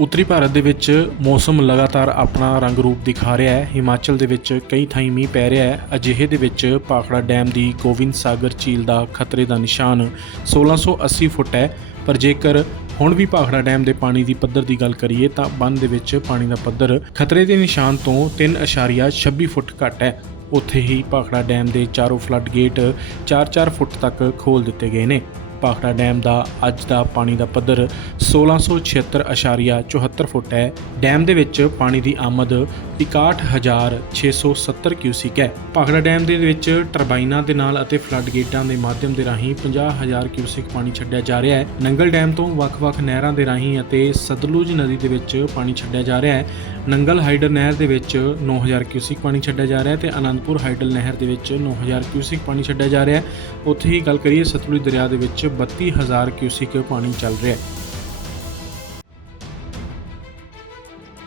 ਉੱਤਰੀ ਭਾਰਤ ਦੇ ਵਿੱਚ ਮੌਸਮ ਲਗਾਤਾਰ ਆਪਣਾ ਰੰਗ ਰੂਪ ਦਿਖਾ ਰਿਹਾ ਹੈ। ਹਿਮਾਚਲ ਦੇ ਵਿੱਚ ਕਈ ਥਾਈਂ ਮੀਂਹ ਪੈ ਰਿਹਾ ਹੈ। ਅਜਿਹੇ ਦੇ ਵਿੱਚ ਭਾਖੜਾ ਡੈਮ ਦੀ ਗੋਬਿੰਦ ਸਾਗਰ ਝੀਲ ਦਾ ਖਤਰੇ ਦਾ ਨਿਸ਼ਾਨ 1680 ਫੁੱਟ ਹੈ। ਪਰ ਜੇਕਰ ਹੁਣ ਵੀ ਭਾਖੜਾ ਡੈਮ ਦੇ ਪਾਣੀ ਦੀ ਪੱਧਰ ਦੀ ਗੱਲ ਕਰੀਏ ਤਾਂ ਬੰਨ ਦੇ ਵਿੱਚ ਪਾਣੀ ਦਾ ਪੱਧਰ ਖਤਰੇ ਦੇ ਨਿਸ਼ਾਨ ਤੋਂ 3.26 ਫੁੱਟ ਘੱਟ ਹੈ। ਉੱਥੇ ਹੀ ਭਾਖੜਾ ਡੈਮ ਦੇ ਚਾਰੋਂ ਫਲੱਡ ਗੇਟ 4-4 ਫੁੱਟ ਤੱਕ ਖੋਲ ਦਿੱਤੇ ਗਏ ਨੇ। ਭਾਖੜਾ ਡੈਮ ਦਾ ਅੱਜ ਦਾ ਪਾਣੀ ਦਾ ਪੱਧਰ 1676.74 ਫੁੱਟ ਹੈ। ਡੈਮ ਦੇ ਵਿੱਚ ਪਾਣੀ ਦੀ ਆਮਦ 61670 ਕਿਊਸਿਕ ਹੈ। ਭਾਖੜਾ ਡੈਮ ਦੇ ਵਿੱਚ ਟਰਬਾਈਨਾਂ ਦੇ ਨਾਲ ਅਤੇ ਫਲੱਡ ਗੇਟਾਂ ਦੇ ਮਾਧਿਅਮ ਦੇ ਰਾਹੀਂ 50000 ਕਿਊਸਿਕ ਪਾਣੀ ਛੱਡਿਆ ਜਾ ਰਿਹਾ ਹੈ। ਨੰਗਲ ਡੈਮ ਤੋਂ ਵੱਖ-ਵੱਖ ਨਹਿਰਾਂ ਦੇ ਰਾਹੀਂ ਅਤੇ ਸਤਲੁਜ ਨਦੀ ਦੇ ਵਿੱਚ ਪਾਣੀ ਛੱਡਿਆ ਜਾ ਰਿਹਾ ਹੈ। ਨੰਗਲ ਹਾਈਡਰ ਨਹਿਰ ਦੇ ਵਿੱਚ 9000 ਕਿਊਸਿਕ ਪਾਣੀ ਛੱਡਿਆ ਜਾ ਰਿਹਾ ਹੈ ਤੇ ਅਨੰਦਪੁਰ ਹਾਈਡਲ ਨਹਿਰ ਦੇ ਵਿੱਚ 9000 ਕਿਊਸਿਕ ਪਾਣੀ ਛੱਡਿਆ ਜਾ ਰਿਹਾ ਹੈ। ਉੱਥੇ ਹੀ ਗੱਲ ਕਰੀਏ, ਸਤਲੁਜ ਦਰਿਆ ਦੇ ਵਿੱਚ 32000 ਕਿਊਸਿਕ ਪਾਣੀ ਚੱਲ ਰਿਹਾ ਹੈ।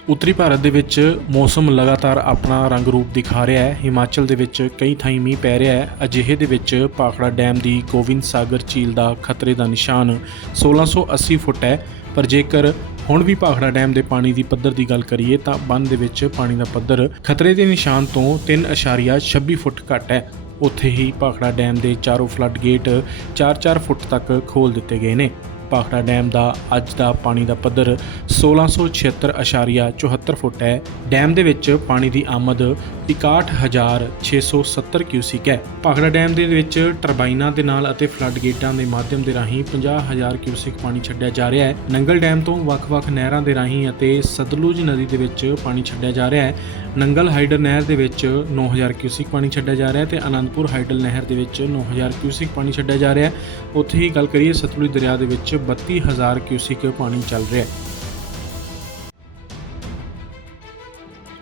ਉੱਤਰੀ ਭਾਰਤ ਦੇ ਵਿੱਚ ਮੌਸਮ ਲਗਾਤਾਰ ਆਪਣਾ ਰੰਗ ਰੂਪ ਦਿਖਾ ਰਿਹਾ ਹੈ। ਹਿਮਾਚਲ ਦੇ ਵਿੱਚ ਕਈ ਥਾਈਂ ਮੀਂਹ ਪੈ ਰਿਹਾ ਹੈ। ਅਜਿਹੇ ਦੇ ਵਿੱਚ ਭਾਖੜਾ ਡੈਮ ਦੀ ਗੋਬਿੰਦ ਸਾਗਰ ਝੀਲ ਦਾ ਖਤਰੇ ਦਾ ਨਿਸ਼ਾਨ 1680 ਫੁੱਟ ਹੈ। ਪਰ ਜੇਕਰ ਹੁਣ ਵੀ ਭਾਖੜਾ ਡੈਮ ਦੇ ਪਾਣੀ ਦੀ ਪੱਧਰ ਦੀ ਗੱਲ ਕਰੀਏ ਤਾਂ ਬੰਦ ਦੇ ਵਿੱਚ ਪਾਣੀ ਦਾ ਪੱਧਰ ਖਤਰੇ ਦੇ ਨਿਸ਼ਾਨ ਤੋਂ 3.26 ਫੁੱਟ ਘੱਟ ਹੈ। ਉੱਥੇ ਹੀ ਭਾਖੜਾ ਡੈਮ ਦੇ ਚਾਰੋਂ ਫਲੱਡ ਗੇਟ 4-4 ਫੁੱਟ ਤੱਕ ਖੋਲ ਦਿੱਤੇ ਗਏ ਨੇ। ਭਾਖੜਾ ਡੈਮ ਦਾ ਅੱਜ ਦਾ ਪਾਣੀ ਦਾ ਪੱਧਰ 1676.74 ਫੁੱਟ ਹੈ। ਡੈਮ ਦੇ ਵਿੱਚ ਪਾਣੀ ਦੀ ਆਮਦ 61670 ਕਿਊਸਿਕ ਹੈ। ਭਾਖੜਾ ਡੈਮ ਦੇ ਵਿੱਚ ਟਰਬਾਈਨਾਂ ਦੇ ਨਾਲ ਅਤੇ ਫਲੱਡ ਗੇਟਾਂ ਦੇ ਮਾਧਿਅਮ ਦੇ ਰਾਹੀਂ 50000 ਕਿਊਸਿਕ ਪਾਣੀ ਛੱਡਿਆ ਜਾ ਰਿਹਾ ਹੈ। ਨੰਗਲ ਡੈਮ ਤੋਂ ਵੱਖ-ਵੱਖ ਨਹਿਰਾਂ ਦੇ ਰਾਹੀਂ ਅਤੇ ਸਤਲੁਜ ਨਦੀ ਦੇ ਵਿੱਚ ਪਾਣੀ ਛੱਡਿਆ ਜਾ ਰਿਹਾ ਹੈ। ਨੰਗਲ ਹਾਈਡਰ ਨਹਿਰ ਦੇ ਵਿੱਚ 9000 ਕਿਊਸਿਕ ਪਾਣੀ ਛੱਡਿਆ ਜਾ ਰਿਹਾ ਹੈ ਤੇ ਅਨੰਦਪੁਰ ਹਾਈਡਲ ਨਹਿਰ ਦੇ ਵਿੱਚ 9000 ਕਿਊਸਿਕ ਪਾਣੀ ਛੱਡਿਆ ਜਾ ਰਿਹਾ ਹੈ। ਉੱਥੇ ਹੀ ਗੱਲ ਕਰੀਏ ਸਤਲੁਜ ਦਰਿਆ ਦੇ ਵਿੱਚ 32000 ਕਿਊਸਿਕ ਪਾਣੀ ਚੱਲ ਰਿਹਾ ਹੈ।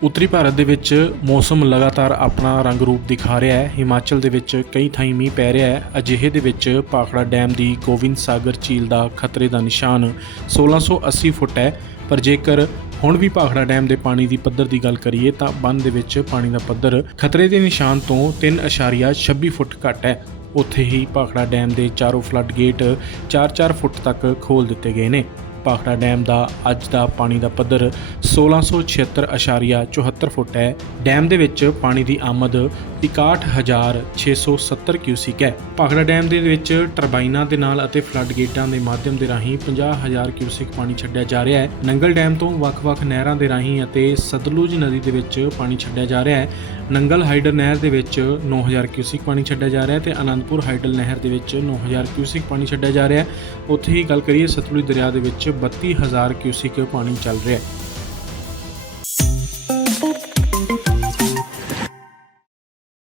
ਉੱਤਰੀ ਭਾਰਤ ਦੇ ਵਿੱਚ ਮੌਸਮ ਲਗਾਤਾਰ ਆਪਣਾ ਰੰਗ ਰੂਪ ਦਿਖਾ ਰਿਹਾ ਹੈ। ਹਿਮਾਚਲ ਦੇ ਵਿੱਚ ਕਈ ਥਾਈਂ ਮੀਂਹ ਪੈ ਰਿਹਾ ਹੈ। ਅਜਿਹੇ ਦੇ ਵਿੱਚ ਭਾਖੜਾ ਡੈਮ ਦੀ ਗੋਬਿੰਦ ਸਾਗਰ ਝੀਲ ਦਾ ਖਤਰੇ ਦਾ ਨਿਸ਼ਾਨ 1680 ਫੁੱਟ ਹੈ। ਪਰ ਜੇਕਰ ਹੁਣ ਵੀ ਭਾਖੜਾ ਡੈਮ ਦੇ ਪਾਣੀ ਦੀ ਪੱਧਰ ਦੀ ਗੱਲ ਕਰੀਏ ਤਾਂ ਬੰਨ ਦੇ ਵਿੱਚ ਪਾਣੀ ਦਾ ਪੱਧਰ ਖਤਰੇ ਦੇ ਨਿਸ਼ਾਨ ਤੋਂ 3.26 ਫੁੱਟ ਘੱਟ ਹੈ। ਉੱਥੇ ਹੀ ਭਾਖੜਾ ਡੈਮ ਦੇ ਚਾਰੋਂ ਫਲੱਡ ਗੇਟ 4-4 ਫੁੱਟ ਤੱਕ ਖੋਲ ਦਿੱਤੇ ਗਏ ਨੇ। ਭਾਖੜਾ ਡੈਮ ਦਾ ਅੱਜ ਦਾ ਪਾਣੀ ਦਾ ਪੱਧਰ 1676.74 ਫੁੱਟ ਹੈ। ਡੈਮ ਦੇ ਵਿੱਚ ਪਾਣੀ ਦੀ ਆਮਦ 61670 ਕਿਊਸਿਕ ਹੈ। ਭਾਖੜਾ ਡੈਮ ਦੇ ਵਿੱਚ ਟਰਬਾਈਨਾਂ ਦੇ ਨਾਲ ਅਤੇ ਫਲੱਡ ਗੇਟਾਂ ਦੇ ਮਾਧਿਅਮ ਦੇ ਰਾਹੀਂ 50000 ਕਿਊਸਿਕ ਪਾਣੀ ਛੱਡਿਆ ਜਾ ਰਿਹਾ ਹੈ। ਨੰਗਲ ਡੈਮ ਤੋਂ ਵੱਖ-ਵੱਖ ਨਹਿਰਾਂ ਦੇ ਰਾਹੀਂ ਅਤੇ ਸਤਲੁਜ ਨਦੀ ਦੇ ਵਿੱਚ ਪਾਣੀ ਛੱਡਿਆ ਜਾ ਰਿਹਾ ਹੈ। ਨੰਗਲ ਹਾਈਡਰ ਨਹਿਰ ਦੇ ਵਿੱਚ 9000 ਕਿਊਸਿਕ ਪਾਣੀ ਛੱਡਿਆ ਜਾ ਰਿਹਾ ਹੈ ਤੇ ਅਨੰਦਪੁਰ ਹਾਈਡਲ ਨਹਿਰ ਦੇ ਵਿੱਚ 9000 ਕਿਊਸਿਕ ਪਾਣੀ ਛੱਡਿਆ ਜਾ ਰਿਹਾ ਹੈ। ਉੱਥੇ ਹੀ ਗੱਲ ਕਰੀਏ, ਸਤਲੁਜ ਦਰਿਆ ਦੇ ਵਿੱਚ 32000 ਕਿਊਸਿਕ ਪਾਣੀ ਚੱਲ ਰਿਹਾ ਹੈ।